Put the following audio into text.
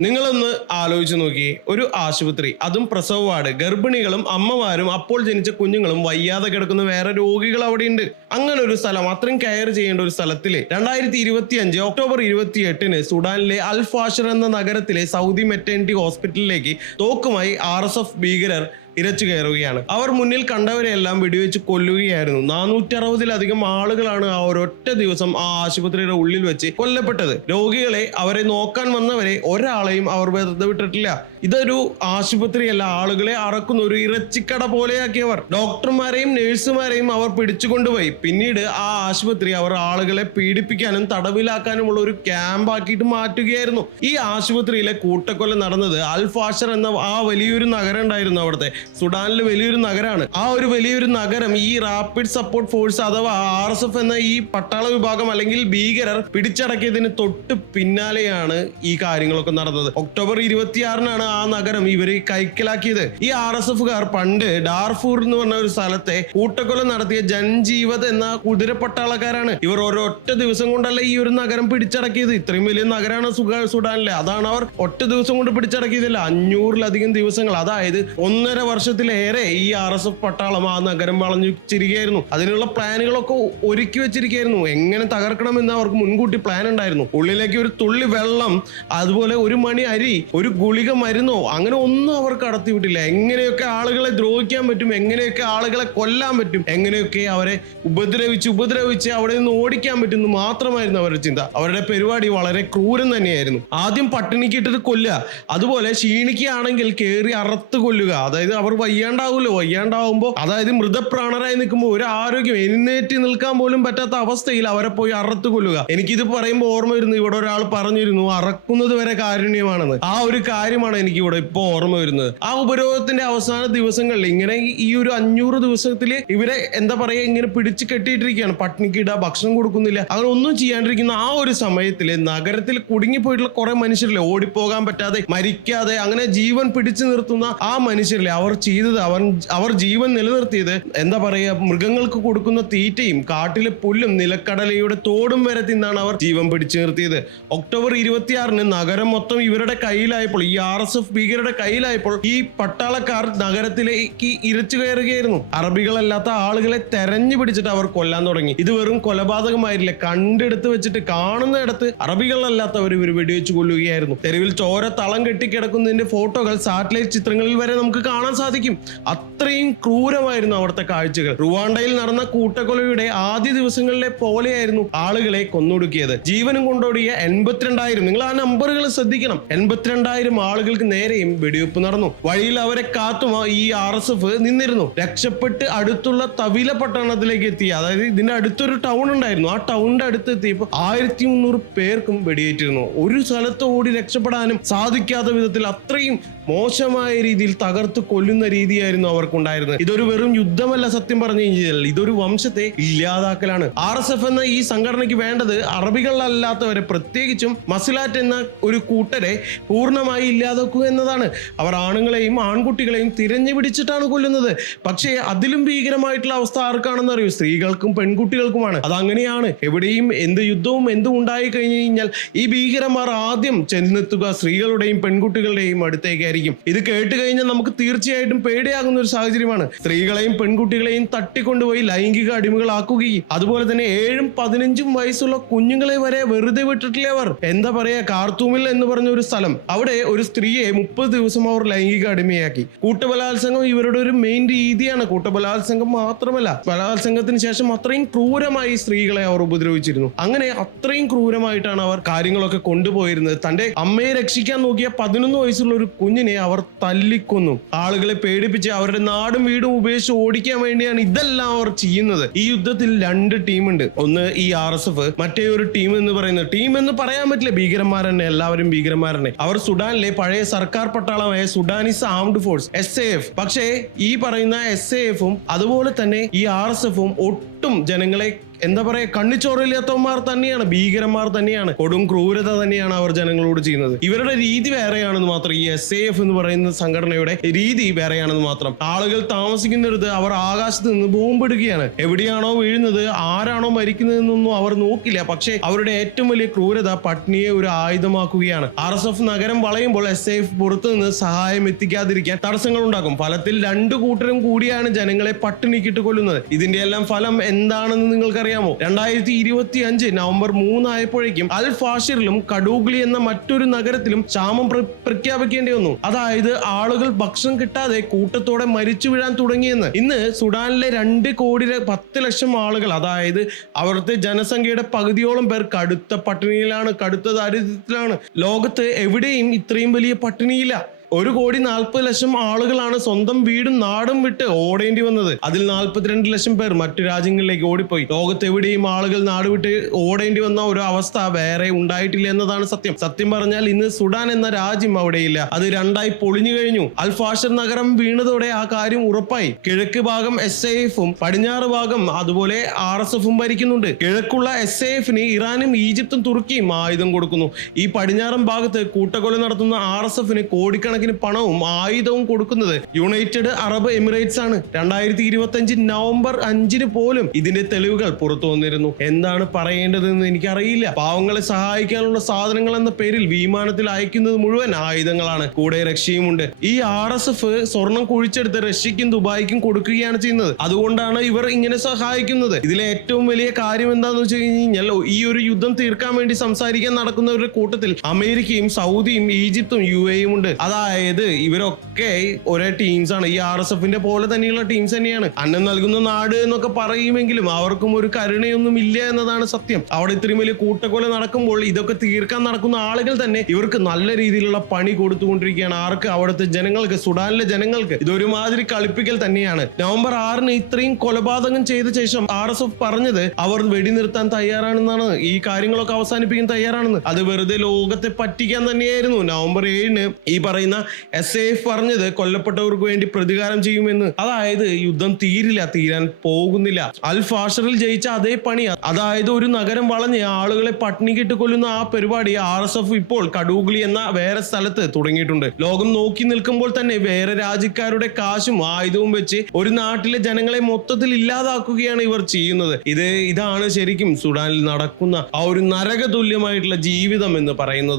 നിങ്ങളൊന്ന് ആലോചിച്ച് നോക്കി. ഒരു ആശുപത്രി അതും പ്രസവ വാർഡ് ഗർഭിണികളും അമ്മമാരും അപ്പോൾ ജനിച്ച കുഞ്ഞുങ്ങളും വയ്യാതെ കിടക്കുന്ന വേറെ രോഗികൾ അവിടെയുണ്ട്. അങ്ങനെ ഒരു സ്ഥലം അത്രയും കെയർ ചെയ്യേണ്ട ഒരു സ്ഥലത്തിൽ രണ്ടായിരത്തി ഇരുപത്തി അഞ്ച് ഒക്ടോബർ ഇരുപത്തി എട്ടിന് സുഡാനിലെ അൽഫാഷർ എന്ന നഗരത്തിലെ സൗദി മെറ്റേണിറ്റി ഹോസ്പിറ്റലിലേക്ക് തോക്കുമായി ആർ ഭീകരർ ഇരച്ചു കയറുകയാണ്. അവർ മുന്നിൽ കണ്ടവരെയെല്ലാം വെടിവെച്ച് കൊല്ലുകയായിരുന്നു. നാനൂറ്റി അറുപതിലധികം ആളുകളാണ് ആ ഒരൊറ്റ ദിവസം ആ ആശുപത്രിയുടെ ഉള്ളിൽ വെച്ച് കൊല്ലപ്പെട്ടത്. രോഗികളെ അവരെ നോക്കാൻ വന്നവരെ ഒരാളെയും അവർ വെറുതെ വിട്ടിട്ടില്ല. ഇതൊരു ആശുപത്രിയല്ല. ആളുകളെ അറക്കുന്ന ഒരു ഇറച്ചിക്കട പോലെയാക്കിയവർ. ഡോക്ടർമാരെയും നഴ്സുമാരെയും അവർ പിടിച്ചുകൊണ്ടുപോയി. പിന്നീട് ആ ആശുപത്രി അവർ ആളുകളെ പീഡിപ്പിക്കാനും തടവിലാക്കാനുമുള്ള ഒരു ക്യാമ്പ് ആക്കിയിട്ട് മാറ്റുകയായിരുന്നു. ഈ ആശുപത്രിയിലെ കൂട്ടക്കൊല നടന്നത് അൽഫാഷർ എന്ന ആ വലിയൊരു നഗരം ഉണ്ടായിരുന്നു അവിടുത്തെ. സുഡാനിൽ വലിയൊരു നഗരമാണ് ആ ഒരു വലിയൊരു നഗരം ഈ റാപ്പിഡ് സപ്പോർട്ട് ഫോഴ്സ് അഥവാ ആർ എസ് എഫ് എന്ന ഈ പട്ടാള വിഭാഗം അല്ലെങ്കിൽ ഭീകരർ പിടിച്ചടക്കിയതിന് തൊട്ട് പിന്നാലെയാണ് ഈ കാര്യങ്ങളൊക്കെ നടന്നത്. ഒക്ടോബർ ഇരുപത്തിയാറിനാണ് ആ നഗരം ഇവർ കൈക്കലാക്കിയത്. ഈ ആർ എസ് എഫുകാർ പണ്ട് ഡാർഫൂർ എന്ന് പറഞ്ഞ ഒരു സ്ഥലത്തെ കൂട്ടക്കൊല നടത്തിയ ജൻജീവത് എന്ന കുതിര പട്ടാളക്കാരാണ്. ഇവർ ഒരൊറ്റ ദിവസം കൊണ്ടല്ല ഈ ഒരു നഗരം പിടിച്ചടക്കിയത്. ഇത്രയും വലിയ നഗരമാണ് സുഡാനിലെ. അതാണ് അവർ ഒറ്റ ദിവസം കൊണ്ട് പിടിച്ചടക്കിയതല്ല. അഞ്ഞൂറിലധികം ദിവസങ്ങൾ. അതായത് ഒന്നര വർഷത്തിലേറെ ഈ ആർ എസ് എഫ് പട്ടാളം ആ നഗരം വളഞ്ഞു ചിരികയായിരുന്നു അതിനുള്ള പ്ലാനുകളൊക്കെ ഒരുക്കി വെച്ചിരിക്കുകയായിരുന്നു. എങ്ങനെ തകർക്കണം എന്ന് അവർക്ക് മുൻകൂട്ടി പ്ലാൻ ഉണ്ടായിരുന്നു. ഉള്ളിലേക്ക് ഒരു തുള്ളി വെള്ളം അതുപോലെ ഒരു മണി അരി ഒരു ഗുളിക മരുന്നോ അങ്ങനെ ഒന്നും അവർ കടത്തിവിട്ടില്ല എങ്ങനെയൊക്കെ ആളുകളെ ദ്രോഹിക്കാൻ പറ്റും എങ്ങനെയൊക്കെ ആളുകളെ കൊല്ലാൻ പറ്റും എങ്ങനെയൊക്കെ അവരെ ഉപദ്രവിച്ച് ഉപദ്രവിച്ച് അവിടെ നിന്ന് ഓടിക്കാൻ പറ്റുന്നു മാത്രമായിരുന്നു അവരുടെ ചിന്ത. അവരുടെ പരിപാടി വളരെ ക്രൂരം തന്നെയായിരുന്നു. ആദ്യം പട്ടിണിക്ക് ഇട്ടിട്ട് കൊല്ലുക അതുപോലെ ക്ഷീണിക്കുകയാണെങ്കിൽ കയറി അറുത്ത് കൊല്ലുക അതായത് അവർ വയ്യാണ്ടാവുമല്ലോ വയ്യാണ്ടാവുമ്പോൾ അതായത് മൃതപ്രാണരായി നിൽക്കുമ്പോൾ ഒരു ആരോഗ്യം എഴുന്നേറ്റ് നിൽക്കാൻ പോലും പറ്റാത്ത അവസ്ഥയിൽ അവരെ പോയി അറുത്തു കൊല്ലുക. എനിക്കിത് പറയുമ്പോൾ ഓർമ്മ വരുന്നു ഇവിടെ ഒരാൾ പറഞ്ഞിരുന്നു അറക്കുന്നത് വരെ കാരുണ്യമാണെന്ന്. ആ ഒരു കാര്യമാണ് എനിക്ക് ഇവിടെ ഇപ്പൊ ഓർമ്മ വരുന്നത്. ആ ഉപരോധത്തിന്റെ അവസാന ദിവസങ്ങളിൽ ഇങ്ങനെ ഈ- ഒരു അഞ്ഞൂറ് ദിവസത്തിൽ ഇവരെ എന്താ പറയാ ഇങ്ങനെ പിടിച്ച് കെട്ടിയിട്ടിരിക്കുകയാണ്. പട്ടിണിക്ക് ഇടുക ഭക്ഷണം കൊടുക്കുന്നില്ല അങ്ങനെ ഒന്നും ചെയ്യാണ്ടിരിക്കുന്ന ആ ഒരു സമയത്തിൽ നഗരത്തിൽ കുടുങ്ങിപ്പോയിട്ടുള്ള കുറെ മനുഷ്യരില്ലേ? ഓടിപ്പോകാൻ പറ്റാതെ മരിക്കാതെ അങ്ങനെ ജീവൻ പിടിച്ചു നിർത്തുന്ന ആ മനുഷ്യരില്ലേ? അവർ ചെയ്തത് അവൻ അവർ ജീവൻ നിലനിർത്തിയത് എന്താ പറയുക മൃഗങ്ങൾക്ക് കൊടുക്കുന്ന തീറ്റയും കാട്ടിലെ പുല്ലും നിലക്കടലയുടെ തോടും വരെ തിന്നാണ് അവർ ജീവൻ പിടിച്ചു നിർത്തിയത്. ഒക്ടോബർ ഇരുപത്തിയാറിന് നഗരം മൊത്തം ഇവരുടെ കയ്യിലായപ്പോൾ ഈ ആർ എസ് എഫ് ഭീകരരുടെ കയ്യിലായപ്പോൾ ഈ പട്ടാളക്കാർ നഗരത്തിലേക്ക് ഇരച്ചു കയറുകയായിരുന്നു. അറബികളല്ലാത്ത ആളുകളെ തെരഞ്ഞു പിടിച്ചിട്ട് അവർ കൊല്ലാൻ തുടങ്ങി. ഇത് വെറും കൊലപാതകമായിരുന്നില്ല കണ്ടെടുത്ത് വെച്ചിട്ട് കാണുന്നിടത്ത് അറബികളല്ലാത്തവർ ഇവർ വെടിവെച്ച് കൊല്ലുകയായിരുന്നു. തെരുവിൽ ചോര തളം കെട്ടിക്കിടക്കുന്നതിന്റെ ഫോട്ടോകൾ സാറ്റലൈറ്റ് ചിത്രങ്ങളിൽ വരെ നമുക്ക് കാണാൻ സാധിക്കും. അത്രയും ക്രൂരമായിരുന്നു അവിടുത്തെ കാഴ്ചകൾ. റുവാണ്ടയിൽ നടന്ന കൂട്ടക്കൊലയുടെ ആദ്യ ദിവസങ്ങളിലെ പോലെയായിരുന്നു ആളുകളെ കൊന്നൊടുക്കിയത്. ജീവനും കൊണ്ടോടിയ എൺപത്തിരണ്ടായിരം. നിങ്ങൾ ആ നമ്പറുകൾ ശ്രദ്ധിക്കണം. എൺപത്തിരണ്ടായിരം ആളുകൾക്ക് നേരെയും വെടിവെപ്പ് നടന്നു. വഴിയിൽ അവരെ കാത്തു ഈ ആർ എസ് എഫ് നിന്നിരുന്നു. രക്ഷപ്പെട്ട് അടുത്തുള്ള തവില പട്ടണത്തിലേക്ക് എത്തി. അതായത് ഇതിന്റെ അടുത്തൊരു ടൗൺ ഉണ്ടായിരുന്നു. ആ ടൗണിന്റെ അടുത്ത് എത്തിയപ്പോൾ ആയിരത്തി മുന്നൂറ് പേർക്കും വെടിയേറ്റിരുന്നു. ഒരു സ്ഥലത്ത് ഓടി രക്ഷപ്പെടാനും സാധിക്കാത്ത വിധത്തിൽ അത്രയും മോശമായ രീതിയിൽ തകർത്ത് കൊല്ലുന്ന രീതിയായിരുന്നു അവർക്കുണ്ടായിരുന്നത്. ഇതൊരു വെറും യുദ്ധമല്ല സത്യം പറഞ്ഞു കഴിഞ്ഞാൽ. ഇതൊരു വംശത്തെ ഇല്ലാതാക്കലാണ്. ആർ എസ് എഫ് എന്ന ഈ സംഘടനയ്ക്ക് വേണ്ടത് അറബികളല്ലാത്തവരെ പ്രത്യേകിച്ചും മസിലാറ്റ് എന്ന ഒരു കൂട്ടരെ പൂർണമായി ഇല്ലാതാക്കുക എന്നതാണ്. അവർ ആണുങ്ങളെയും ആൺകുട്ടികളെയും തിരഞ്ഞു പിടിച്ചിട്ടാണ് കൊല്ലുന്നത്. പക്ഷേ അതിലും ഭീകരമായിട്ടുള്ള അവസ്ഥ ആർക്കാണെന്ന് അറിയൂ? സ്ത്രീകൾക്കും പെൺകുട്ടികൾക്കുമാണ്. അത് അങ്ങനെയാണ് എവിടെയും എന്ത് യുദ്ധവും എന്തും ഉണ്ടായി കഴിഞ്ഞു കഴിഞ്ഞാൽ ഈ ഭീകരന്മാർ ആദ്യം ചെന്നെത്തുക സ്ത്രീകളുടെയും പെൺകുട്ടികളുടെയും അടുത്തേക്കായിരിക്കും. ഇത് കേട്ട് കഴിഞ്ഞാൽ നമുക്ക് തീർച്ചയായിട്ടും പേടിയാകുന്ന ഒരു സാഹചര്യമാണ്. സ്ത്രീകളെയും പെൺകുട്ടികളെയും തട്ടിക്കൊണ്ടുപോയി ലൈംഗിക അടിമകളാക്കുകയും അതുപോലെ തന്നെ ഏഴും പതിനഞ്ചും വയസ്സുള്ള കുഞ്ഞുങ്ങളെ വരെ വെറുതെ വിട്ടിട്ടില്ലേ അവർ? എന്താ പറയാ കാർത്തൂമിൽ എന്ന് പറഞ്ഞ ഒരു സ്ഥലം. അവിടെ ഒരു സ്ത്രീയെ മുപ്പത് ദിവസം അവർ ലൈംഗിക അടിമയാക്കി. കൂട്ടബലാത്സംഗം ഇവരുടെ ഒരു മെയിൻ രീതിയാണ്. കൂട്ടബലാത്സംഗം മാത്രമല്ല ബലാത്സംഗത്തിന് ശേഷം അത്രയും ക്രൂരമായി സ്ത്രീകളെ അവർ ഉപദ്രവിച്ചിരുന്നു. അങ്ങനെ അത്രയും ക്രൂരമായിട്ടാണ് അവർ കാര്യങ്ങളൊക്കെ കൊണ്ടുപോയിരുന്നത്. തന്റെ അമ്മയെ രക്ഷിക്കാൻ നോക്കിയ പതിനൊന്ന് വയസ്സുള്ള ഒരു കുഞ്ഞിനെ അവർ തല്ലിക്കൊന്നു. ആളുകളെ പേടിപ്പിച്ച് അവരുടെ നാടും വീടും ഉപേക്ഷിച്ച് ഓടിക്കാൻ വേണ്ടിയാണ് ഇതെല്ലാം അവർ ചെയ്യുന്നത്. ഈ യുദ്ധത്തിൽ രണ്ട് ടീം ഉണ്ട് ഒന്ന് ഈ ആർ എസ് എഫ് മറ്റേ ഒരു ടീം എന്ന് പറയുന്നത്. ടീം എന്ന് പറയാൻ പറ്റില്ല. ഭീകരന്മാർ തന്നെ എല്ലാവരും ഭീകരന്മാർ തന്നെ. അവർ സുഡാനിലെ പഴയ സർക്കാർ പട്ടാളമായ Sudanese armed force S A F. പക്ഷേ ഈ പറയുന്ന എസ് എ എഫും അതുപോലെ തന്നെ ഈ ആർ എസ് എഫും ഒട്ടും ജനങ്ങളെ എന്താ പറയാ കണ്ണിച്ചോറില്ലാത്തവന്മാർ തന്നെയാണ് ഭീകരന്മാർ തന്നെയാണ് കൊടും ക്രൂരത തന്നെയാണ് അവർ ജനങ്ങളോട് ചെയ്യുന്നത്. ഇവരുടെ രീതി വേറെയാണെന്ന് മാത്രം ഈ എസ് എ എഫ് എന്ന് പറയുന്ന സംഘടനയുടെ രീതി വേറെയാണെന്ന് മാത്രം. ആളുകൾ താമസിക്കുന്നിടത്ത് അവർ ആകാശത്ത് നിന്ന് ബോംബിടുകയാണ്. എവിടെയാണോ വീഴുന്നത് ആരാണോ മരിക്കുന്നതെന്നൊന്നും അവർ നോക്കില്ല. പക്ഷേ അവരുടെ ഏറ്റവും വലിയ ക്രൂരത പട്ടിണിയെ ഒരു ആയുധമാക്കുകയാണ്. ആർ എസ് എഫ് നഗരം വളയുമ്പോൾ എസ് എഫ് പുറത്തു നിന്ന് സഹായം എത്തിക്കാതിരിക്കാൻ തടസ്സങ്ങൾ ഉണ്ടാക്കും ഫലത്തിൽ രണ്ടു കൂട്ടരും കൂടിയാണ് ജനങ്ങളെ പട്ടിണിക്കിട്ട് കൊല്ലുന്നത്. ഇതിന്റെ എല്ലാം ഫലം എന്താണെന്ന് നിങ്ങൾക്കറിയാമോ രണ്ടായിരത്തി ഇരുപത്തി അഞ്ച് നവംബർ മൂന്നായപ്പോഴേക്കും അൽ ഫാഷിറിലും കഡൂഗ്ലി എന്ന മറ്റൊരു നഗരത്തിലും ക്ഷാമം പ്ര- പ്രഖ്യാപിക്കേണ്ടി വന്നു. അതായത് ആളുകൾ ഭക്ഷണം കിട്ടാതെ കൂട്ടത്തോടെ മരിച്ചു വീഴാൻ തുടങ്ങിയെന്ന്. ഇന്ന് സുഡാനിലെ രണ്ട് കോടി പത്ത് ലക്ഷം ആളുകൾ അതായത് അവിടുത്തെ ജനസംഖ്യയുടെ പകുതിയോളം പേർ കടുത്ത പട്ടിണിയിലാണ് കടുത്ത ദാരിദ്ര്യത്തിലാണ്. ലോകത്ത് എവിടെയും ഇത്രയും വലിയ പട്ടിണിയില്ല. ഒരു കോടി നാൽപ്പത് ലക്ഷം ആളുകളാണ് സ്വന്തം വീടും നാടും വിട്ട് ഓടേണ്ടി വന്നത്. അതിൽ നാൽപ്പത്തിരണ്ട് ലക്ഷം പേർ മറ്റു രാജ്യങ്ങളിലേക്ക് ഓടിപ്പോയി. ലോകത്തെവിടെയും ആളുകൾ നാട് വിട്ട് ഓടേണ്ടി വന്ന ഒരു അവസ്ഥ വേറെ ഉണ്ടായിട്ടില്ല എന്നതാണ് സത്യം. സത്യം പറഞ്ഞാൽ ഇന്ന് സുഡാൻ എന്ന രാജ്യം അവിടെയില്ല. അത് രണ്ടായി പൊളിഞ്ഞു കഴിഞ്ഞു. അൽഫാഷർ നഗരം വീണതോടെ ആ കാര്യം ഉറപ്പായി. കിഴക്ക് ഭാഗം എസ് ഐ എഫും പടിഞ്ഞാറ് ഭാഗം അതുപോലെ ആർ എസ് എഫും ഭരിക്കുന്നുണ്ട്. കിഴക്കുള്ള എസ് ഐ എഫിന് ഇറാനും ഈജിപ്തും തുർക്കിയും ആയുധം കൊടുക്കുന്നു. ഈ പടിഞ്ഞാറൻ ഭാഗത്ത് കൂട്ടക്കൊല നടത്തുന്ന ആർ എസ് എഫിന് കോടിക്കണക്കിന് പണവും ആയുധവും കൊടുക്കുന്നത് യുണൈറ്റഡ് അറബ് എമിറേറ്റ്സ് ആണ്. രണ്ടായിരത്തി ഇരുപത്തി അഞ്ച് നവംബർ അഞ്ചിന് പോലും ഇതിന്റെ തെളിവുകൾ പുറത്തു വന്നിരുന്നു. എന്താണ് പറയേണ്ടതെന്ന് എനിക്കറിയില്ല. പാവങ്ങളെ സഹായിക്കാനുള്ള സാധനങ്ങൾ എന്ന പേരിൽ വിമാനത്തിൽ അയക്കുന്നത് മുഴുവൻ ആയുധങ്ങളാണ്. കൂടെ റഷ്യയുമുണ്ട് ഈ ആർ എസ് എഫ് സ്വർണം കുഴിച്ചെടുത്ത് റഷ്യക്കും ദുബായിക്കും കൊടുക്കുകയാണ് ചെയ്യുന്നത്. അതുകൊണ്ടാണ് ഇവർ ഇങ്ങനെ സഹായിക്കുന്നത്. ഇതിലെ ഏറ്റവും വലിയ കാര്യം എന്താന്ന് വെച്ച് കഴിഞ്ഞാൽ ഈ ഒരു യുദ്ധം തീർക്കാൻ വേണ്ടി സംസാരിക്കാൻ നടക്കുന്നവരുടെ കൂട്ടത്തിൽ അമേരിക്കയും സൗദിയും ഈജിപ്തും യു എയും ഉണ്ട്. അതായത് ഇവരൊക്കെ ഒരേ ടീംസ് ആണ്. ഈ ആർ എസ് എഫിന്റെ പോലെ തന്നെയുള്ള ടീംസ് തന്നെയാണ്. അന്നം നൽകുന്ന നാട് എന്നൊക്കെ പറയുമെങ്കിലും അവർക്കും ഒരു കരുണയൊന്നും ഇല്ല എന്നതാണ് സത്യം. അവിടെ ഇത്രയും വലിയ കൂട്ടക്കൊല നടക്കുമ്പോൾ ഇതൊക്കെ തീർക്കാൻ നടക്കുന്ന ആളുകൾ തന്നെ ഇവർക്ക് നല്ല രീതിയിലുള്ള പണി കൊടുത്തുകൊണ്ടിരിക്കുകയാണ്. ആർക്ക്? അവിടുത്തെ ജനങ്ങൾക്ക് സുഡാനിലെ ജനങ്ങൾക്ക്. ഇതൊരുമാതിരി കളിപ്പിക്കൽ തന്നെയാണ്. നവംബർ ആറിന് ഇത്രയും കൊലപാതകം ചെയ്ത ശേഷം ആർ എസ് എഫ് പറഞ്ഞത് അവർ വെടിനിർത്താൻ തയ്യാറാണെന്നാണ്. ഈ കാര്യങ്ങളൊക്കെ അവസാനിപ്പിക്കാൻ തയ്യാറാണെന്ന്. അത് വെറുതെ ലോകത്തെ പറ്റിക്കാൻ തന്നെയായിരുന്നു. നവംബർ ഏഴിന് ഈ പറയുന്ന എസ് എഫ് പറഞ്ഞത് കൊല്ലപ്പെട്ടവർക്ക് വേണ്ടി പ്രതികാരം ചെയ്യുമെന്ന്. അതായത് യുദ്ധം തീരില്ല തീരാൻ പോകുന്നില്ല. അൽ ഫാഷറിൽ ജയിച്ച അതേ പണി അതായത് ഒരു നഗരം വളഞ്ഞ് ആളുകളെ പട്ടിണിക്കിട്ട് കൊല്ലുന്ന ആ പരിപാടി ആർ എസ് എഫ് ഇപ്പോൾ കടൂഗ്ലി എന്ന വേറെ സ്ഥലത്ത് തുടങ്ങിയിട്ടുണ്ട്. ലോകം നോക്കി നിൽക്കുമ്പോൾ തന്നെ വേറെ രാജ്യക്കാരുടെ കാശും ആയുധവും വെച്ച് ഒരു നാട്ടിലെ ജനങ്ങളെ മൊത്തത്തിൽ ഇല്ലാതാക്കുകയാണ് ഇവർ ചെയ്യുന്നത്. ഇത് ഇതാണ് ശരിക്കും സുഡാനിൽ നടക്കുന്ന ആ ഒരു നരകതുല്യമായിട്ടുള്ള ജീവിതം എന്ന് പറയുന്നത്.